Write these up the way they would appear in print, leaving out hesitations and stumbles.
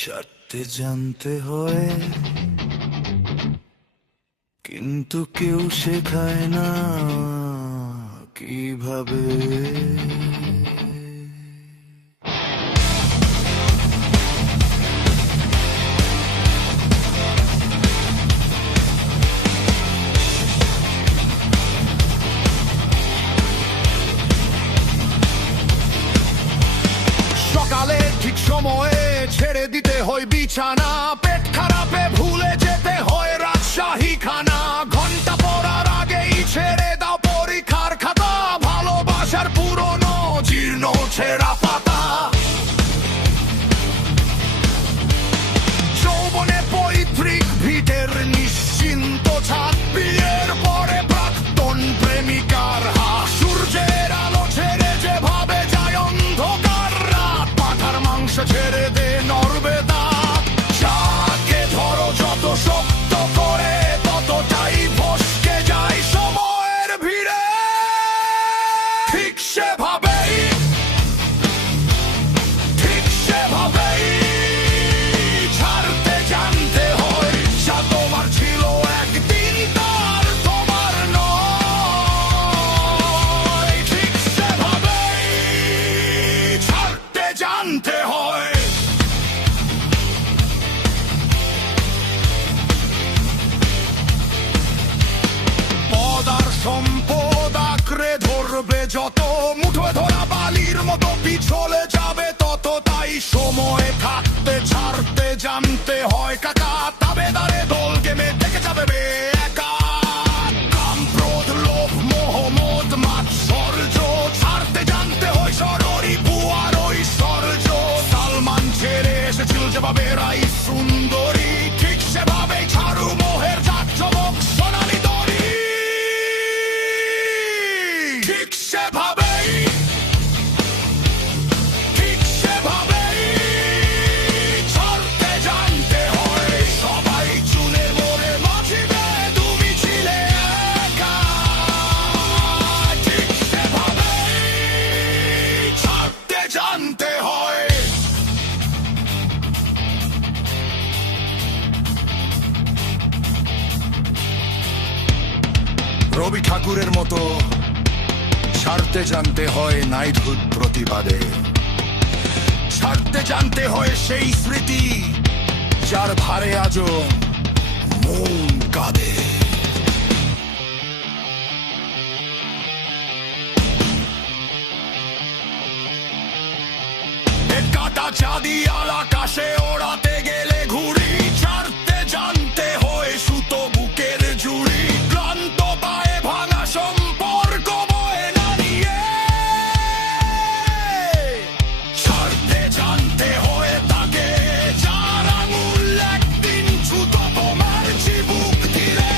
ছাড়তে জানতে হয়, কিন্তু কেউ শেখায় না কিভাবে। সকালে ঠিক সময়ে ছেড়ে দিতে হয় বিছানা, পেট খারাপে ভুলে যেতে হয় রাজশাহী খানা। ঘন্টা পড়ার আগেই ছেড়ে দাও পরীক্ষার খাতা, ভালোবাসার পুরনো জীর্ণ ছেঁড়া পাতা। যৌবনে পৈতৃক ভিটের নিশ্চিন্ত ছাদ, বিয়ের পরে প্রাক্তন প্রেমিকার হাত। সূর্যের আলো ছেড়ে যেভাবে যায় অন্ধকার রাত, পাঠার মাংস ছেড়ে দে নড়বে দাঁত। যাকে ধরো যত শক্ত করে ততটাই ফসকে যায় সময়ের ভিড়ে। ঠিক সেভাবেই ছাড়তে জানতে হয়, যা তোমার ছিল একদিন তার তোমার নয়। ঠিক সেভাবেই ছাড়তে জানতে হয়। পদ আর সম্পদ আঁকড়ে ধরবে যত, মুঠোয় ধরা বালির মতো পিছলে যাবে তত। তাই সময় থাকতে ছাড়তে জানতে হয় কাকা, তাবেদারে দোল গেমে থেকে যাবে বে একা। কাম ক্রোধ লোভ মোহ মদ মাৎসর্য, ছাড়তে জানতে হয় সররি বুয়ার ঐশ্বর্য। সালমান ছেড়ে এসেছিল যেভাবে রাই সুন্দরী, ঠিক সেভাবেই ছাড়ু মোহের জাকজমক সোনালি দড়ি। ঠিক সেভাবেই ছাড়তে জানতে হয়। সবাই চুলে মোড়ে বাঁচিবে, তুমি ছিলে একা। ঠিক সেভাবেই ছাড়তে জানতে হয়। রবি ঠাকুরের মতো ছাড়তে জানতে হয় নাইটহুড প্রতিবাদে। ছাড়তে জানতে হয় সেই স্মৃতি যার ভারে আজও মন কাঁদে। কাটা চাঁদি আল আকাশে ওড়াতে গেলে ঘুড়ি, ছাড়তে জানতে হয় সুতো বুকের জুড়ি। ক্লান্ত পায়ে ভাঙা সম্পর্ক বয়ে না নিয়ে, ছাড়তে জানতে হয় তাকে যার আঙুল একদিন ছুতো তোমার চিবুক দিলে।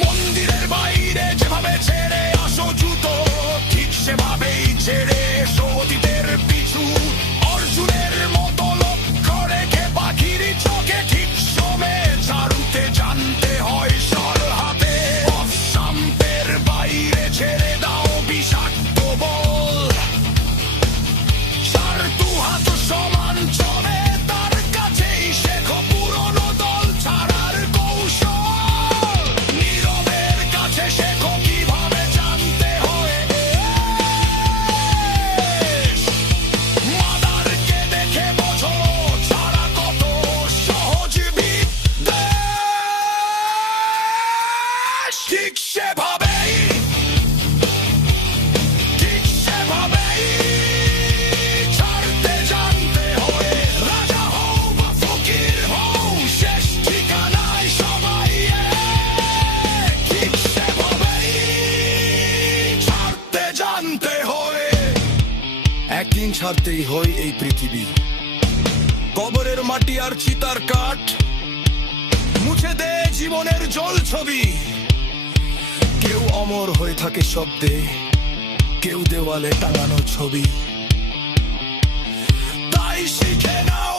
মন্দিরের বাইরে যেভাবে ছেড়ে আসো জুতো, ঠিক সেভাবেই ছেড়ে এসো অতীতের পিছু। অর্জুনের মতো লক্ষ্য রেখে পাখির চোখে ঠিক সময়ে ছাড়তে জানতে হয় সর হাতে। অফসাম্পের বাইরে ছেড়ে দাও বিষাক্ত বল, ছাড় দু হাত সমান চলে তার কাছেই শেখো পুরনো দল ছাড়ার কৌশল। নীরবের কাছে শেখো কিভাবে জানতে হয়। মাদারকে দেখে বোঝো ছাড়া কত সহজ বিদ্বেষ। ঠিক সেভাবেই ছাড়তে জানতে হয়। রাজা হও বা ফকির হও, শেষ ঠিকানায় সবাই এক। ঠিক সেভাবেই ছাড়তে জানতে হয়। একদিন ছাড়তেই হয় এই পৃথিবী, কবরের মাটি আর চিতার কাঠ মুছে দে জীবনের জল ছবি। কেউ অমর হয়ে থাকে শব্দে, কেউ দেওয়ালে টাঙানো ছবি। তাই শিখে নাও